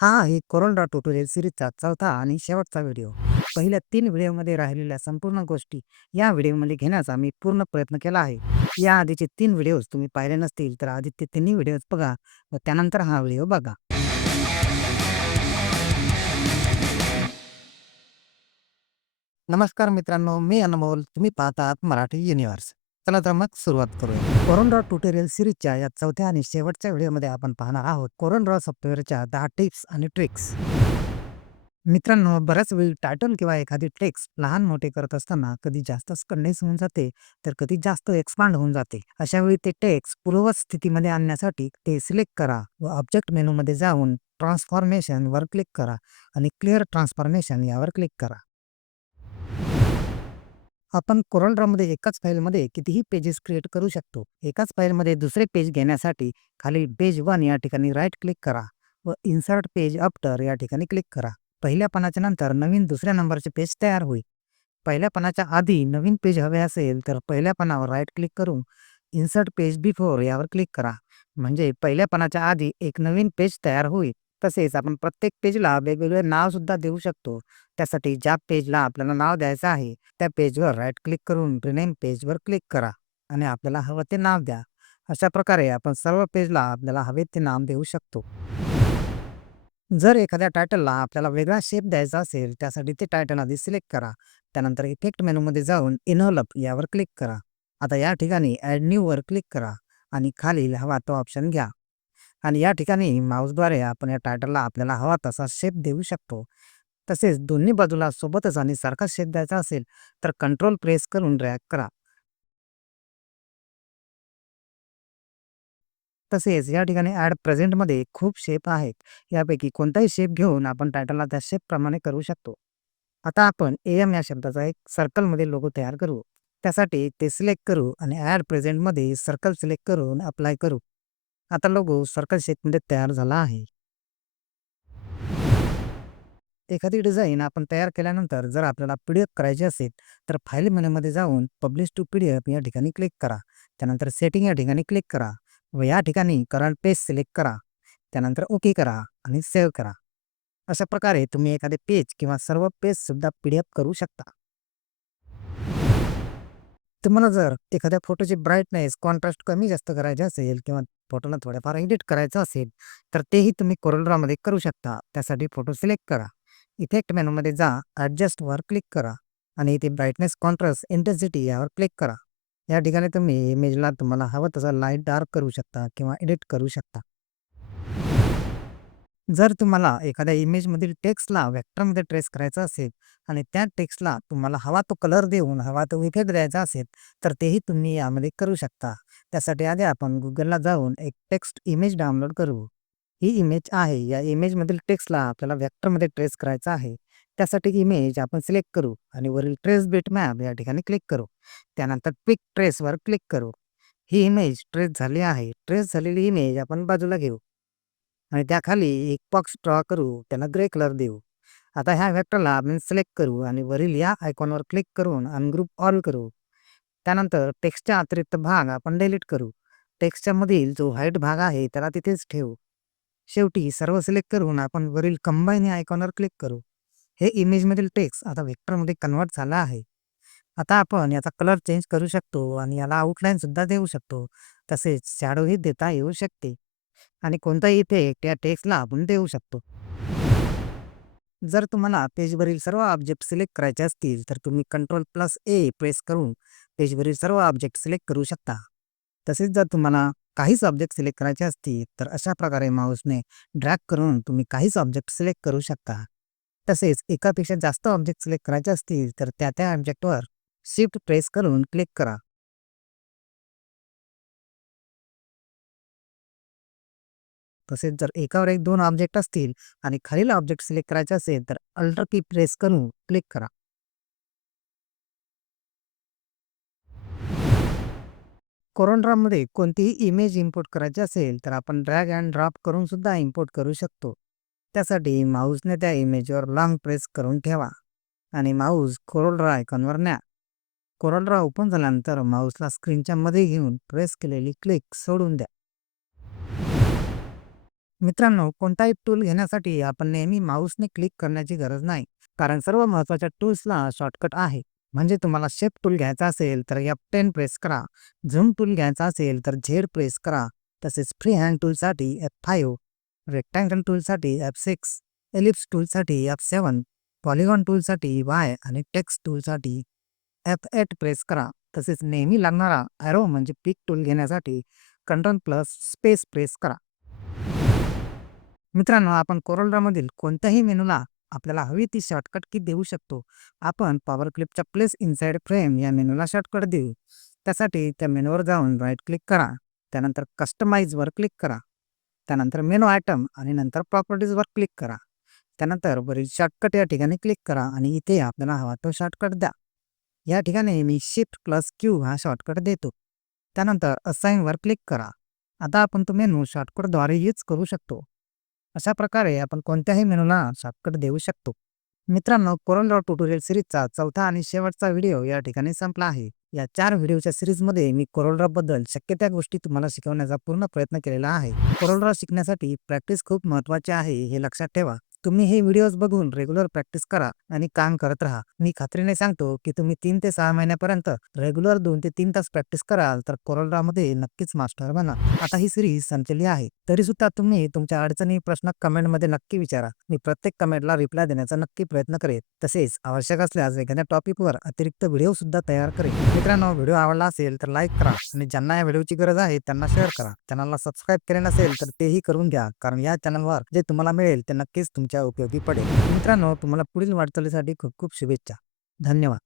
हा आहे corona tutorial सीरीजचा चौथा आणि शेवटचा व्हिडिओ. पहिल्या 3 व्हिडिओमध्ये राहिलेल्या संपूर्ण गोष्टी या व्हिडिओमध्ये घेण्याचा मी पूर्ण प्रयत्न केला आहे. या आधीचे 3 व्हिडिओज तुम्ही पाहिले नसतील तर आधी ते तिन्ही व्हिडिओज बघा व त्यानंतर हा व्हिडिओ बघा. नमस्कार मित्रांनो, मी अनमोल. तुम्ही पाहतात मराठी युनिव्हर्स. चला तर मग सुरुवात करूया. कोरोना ट्युटोरियल सीरीजच्या या चौथ्या आणि शेवटच्या व्हिडिओमध्ये आपण पाहणार आहोत कोरोना सॉफ्टवेअरच्या 10 टिप्स आणि ट्रिक्स. मित्रांनो, बऱ्याच वेळी टायटल किंवा एखादी टेक्स्ट लहान मोठे करत असताना कधी जास्तच कंडेन्स होऊन जाते, तर कधी जास्त एक्सपांड होऊन जाते. अशा वेळी ते टेक्स्ट पूर्ववत स्थितीमध्ये आणण्यासाठी ते सिलेक्ट करा व ऑब्जेक्ट मेनूमध्ये जाऊन ट्रान्सफॉर्मेशन वर क्लिक करा आणि क्लिअर ट्रान्सफॉर्मेशन यावर क्लिक करा. आपण CorelDRAWमध्ये एकाच फाईलमध्ये कितीही पेजेस क्रिएट करू शकतो. एकाच फाईलमध्ये दुसरे पेज घेण्यासाठी खाली पेज 1 या ठिकाणी राईट क्लिक करा व इन्सर्ट पेज आफ्टर या ठिकाणी क्लिक करा. पहिल्या पानाच्या नंतर नवीन दुसऱ्या नंबरचे पेज तयार होईल. पहिल्या पानाच्या आधी नवीन पेज हवे असेल तर पहिल्या पानावर राईट क्लिक करून इन्सर्ट पेज बिफोर यावर क्लिक करा. म्हणजे पहिल्या पानाच्या आधी एक नवीन पेज तयार होईल. तसेच आपण प्रत्येक पेजला वेगवेगळे नाव सुद्धा देऊ शकतो. त्यासाठी ज्या पेजला आपल्याला नाव द्यायचं आहे त्या पेजवर राईट क्लिक करून रिनेम पेजवर क्लिक करा आणि आपल्याला हवं ते नाव द्या. अशा प्रकारे आपण सर्व पेजला आपल्याला हवे ते नाव देऊ शकतो. जर एखाद्या टायटलला आपल्याला वेगळा शेप द्यायचा असेल, त्यासाठी ते टायटल आधी सिलेक्ट करा. त्यानंतर इफेक्ट मेनूमध्ये जाऊन इन्व्हलप यावर क्लिक करा. आता या ठिकाणी ॲड न्यूवर क्लिक करा आणि खालील हवा तो ऑप्शन घ्या. आणि या ठिकाणी माऊसद्वारे आपण या टायटलला आपल्याला हवा तसा शेप देऊ शकतो. तसेच दोन्ही बाजूला सोबतच आणि सारखा शेप द्यायचा असेल तर कंट्रोल प्रेस करून ड्रॅग करा. तसेच या ठिकाणी ॲड प्रेझेंटमध्ये खूप शेप आहेत. यापैकी कोणताही शेप घेऊन आपण टायटलला त्या शेपप्रमाणे करू शकतो. आता आपण एम या शब्दाचा एक सर्कलमध्ये लोगो तयार करू. त्यासाठी ते सिलेक्ट करू आणि ॲड प्रेझेंटमध्ये सर्कल सिलेक्ट करून अप्लाय करू. आता लोगो सर्कल शेपमध्ये तयार झाला आहे. एखादी डिझाईन आपण तयार केल्यानंतर जर आपल्याला पी-डी-एफ करायची असेल, तर फाईल मेनूमध्ये जाऊन पब्लिश टू पी-डी-एफ या ठिकाणी क्लिक करा. त्यानंतर सेटिंग या ठिकाणी क्लिक करा व या ठिकाणी करंट पेज सिलेक्ट करा. त्यानंतर ओके करा आणि सेव्ह करा. अशा प्रकारे तुम्ही एखादे पेज किंवा सर्व पेजसुद्धा पी-डी-एफ करू शकता. तुम्हाला जर एखाद्या फोटोची ब्राईटनेस, कॉन्ट्रास्ट कमी जास्त करायचे असेल किंवा फोटोला थोडंफार एडिट करायचं असेल, तर तेही तुम्ही CorelDRAWमध्ये करू शकता. त्यासाठी फोटो सिलेक्ट करा. इफेक्ट मेनूमध्ये जा, ॲडजस्टवर क्लिक करा आणि इथे ब्राईटनेस, कॉन्ट्रास्ट, इंटेन्सिटी यावर क्लिक करा. या ठिकाणी तुम्ही इमेजला तुम्हाला हवं तसा लाईट डार्क करू शकता किंवा एडिट करू शकता. जर तुम्हाला एखाद्या इमेजमधील टेक्स्टला व्हेक्टरमध्ये ट्रेस करायचं असेल आणि त्या टेक्स्टला तुम्हाला हवा तो कलर देऊन हवा तो इफेक्ट द्यायचा असेल, तर तेही तुम्ही यामध्ये करू शकता. त्यासाठी आधी आपण Googleला जाऊन एक टेक्स्ट इमेज डाउनलोड करू. ही इमेज आहे. या इमेजमधील टेक्स्टला आपल्याला व्हेक्टरमध्ये ट्रेस करायचं आहे. त्यासाठी इमेज आपण सिलेक्ट करू आणि वरील ट्रेस बिटमॅप या ठिकाणी क्लिक करू. त्यानंतर क्विक ट्रेसवर क्लिक करू. ही इमेज ट्रेस झाली आहे. ट्रेस झालेली इमेज आपण बाजूला घेऊ. आणि त्याखाली एक बॉक्स ड्रॉ करू, त्याला ग्रे कलर देऊ. आता ह्या व्हेक्टरला आपण सिलेक्ट करू आणि वरील या आयकॉनवर क्लिक करून अनग्रुप ऑल करू. त्यानंतर टेक्स्टचा अतिरिक्त भाग आपण डिलीट करू. टेक्स्टच्या मधील जो व्हाईट भाग आहे त्याला तिथेच ठेवू. शेवटी सर्व सिलेक्ट करून आपण वरील कंबाईन या आयकॉनवर क्लिक करू. हे इमेजमधील टेक्स्ट आता व्हेक्टरमध्ये कन्व्हर्ट झाला आहे. आता आपण याचा कलर चेंज करू शकतो आणि याला आउटलाईन सुद्धा देऊ शकतो. तसेच शॅडोही देता येऊ शकते. आणि कोणताही इफेक्ट या टेक्स्टला आपण देऊ शकतो. जर तुम्हाला पेजवरील सर्व ऑब्जेक्ट सिलेक्ट करायचे असतील, तर तुम्ही कंट्रोल+A प्रेस करून पेजवरील सर्व ऑब्जेक्ट सिलेक्ट करू शकता. तसेच जर तुम्हाला काहीच ऑब्जेक्ट सिलेक्ट करायचे असतील, तर अशा प्रकारे माऊसने ड्रॅग करून तुम्ही काहीच ऑब्जेक्ट सिलेक्ट करू शकता. तसेच एकापेक्षा जास्त ऑब्जेक्ट सिलेक्ट करायचे असतील, तर त्या ऑब्जेक्टवर शिफ्ट प्रेस करून क्लिक करा. तसेच जर एकावर एक 2 ऑब्जेक्ट असतील आणि खालील ऑब्जेक्ट सिलेक्ट करायचे असेल तर अल्टर की प्रेस करून क्लिक करा. CorelDRAWमध्ये कोणतीही इमेज इम्पोर्ट करायची असेल तर आपण ड्रॅग अँड ड्रॉप करून सुद्धा इम्पोर्ट करू शकतो. त्यासाठी माऊसने त्या इमेजवर लाँग प्रेस करून ठेवा आणि माऊस CorelDRAW आयकॉनवर न्या. CorelDRAW ओपन झाल्यानंतर माऊसला स्क्रीनच्या मध्ये घेऊन प्रेस केलेली क्लिक सोडून द्या. मित्रांनो, कोणताही टूल घेण्यासाठी आपण नेहमी माऊसने क्लिक करण्याची गरज नाही. कारण सर्व महत्त्वाच्या टूल्सला शॉर्टकट आहे. म्हणजे तुम्हाला शेप टूल घ्यायचा असेल तर F10 प्रेस करा. झूम टूल घ्यायचा असेल तर Z प्रेस करा. तसेच फ्री हँड टूलसाठी F5, रेक्टँगल टूलसाठी F6, एलिप्स टूलसाठी F7, पॉलिगॉन टूलसाठी Y आणि टेक्स्ट टूलसाठी F8 प्रेस करा. तसेच नेहमी लागणारा ॲरो म्हणजे पिक टूल घेण्यासाठी Ctrl+ स्पेस प्रेस करा. मित्रांनो, आपण कोरलड्रॉमधील कोणत्याही मेनूला आपल्याला हवी ती शॉर्टकट की देऊ शकतो. आपण पॉवर क्लिपच्या प्लेस इनसाइड फ्रेम या मेनूला शॉर्टकट देऊ. त्यासाठी त्या मेनूवर जाऊन राईट क्लिक करा. त्यानंतर कस्टमाइजवर क्लिक करा. त्यानंतर मेनू आयटम आणि नंतर प्रॉपर्टीजवर क्लिक करा. त्यानंतर वरील शॉर्टकट या ठिकाणी क्लिक करा आणि इथे आपल्याला हवा तो शॉर्टकट द्या. या ठिकाणी मी Shift+Q हा शॉर्टकट देतो. त्यानंतर असाइनवर क्लिक करा. आता आपण तो मेनू शॉर्टकटद्वारे यूज करू शकतो. अशा प्रकारे आपण कोणत्याही मेनूला शॉर्टकट देऊ शकतो. मित्रांनो, कोरलड्रॉ ट्युटोरियल सीरीजचा चौथा आणि शेवटचा व्हिडिओ या ठिकाणी संपला आहे. या 4 व्हिडिओच्या सीरीजमध्ये मी कोरलड्रॉबद्दल शक्य त्या गोष्टी तुम्हाला शिकवण्याचा पूर्ण प्रयत्न केलेला आहे. कोरलड्रॉ शिकण्यासाठी प्रॅक्टिस खूप महत्त्वाची आहे हे लक्षात ठेवा. तुम्ही हे व्हिडिओज बघून रेग्युलर प्रॅक्टिस करा आणि काम करत राहा. मी खात्रीने सांगतो की तुम्ही 3 ते 6 महिन्यापर्यंत रेग्युलर 2 ते 3 तास प्रॅक्टिस कराल तर कोरलड्रॉमध्ये नक्कीच मास्टर बना. आता ही सीरीज संपलेली आहे. तरी सुद्धा तुम्ही तुमच्या अडचणी, प्रश्न कमेंटमध्ये नक्की विचारा. मी प्रत्येक कमेंटला रिप्लाय देण्याचा नक्की प्रयत्न करेन. तसेच आवश्यक असल्यास एखाद्या टॉपिकवर अतिरिक्त व्हिडिओ सुद्धा तयार करेन. मित्रांनो, व्हिडिओ आवडला असेल तर लाईक करा आणि ज्यांना या व्हिडिओची गरज आहे त्यांना शेअर करा. चॅनलला सबस्क्राईब केले नसेल तर तेही करून घ्या, कारण या चॅनलवर जे तुम्हाला मिळेल ते नक्कीच तुमच्या उपयोगी पडेल. मित्रांनो, तुम्हाला पुढील वाटचालीसाठी खूप खूप शुभेच्छा. धन्यवाद.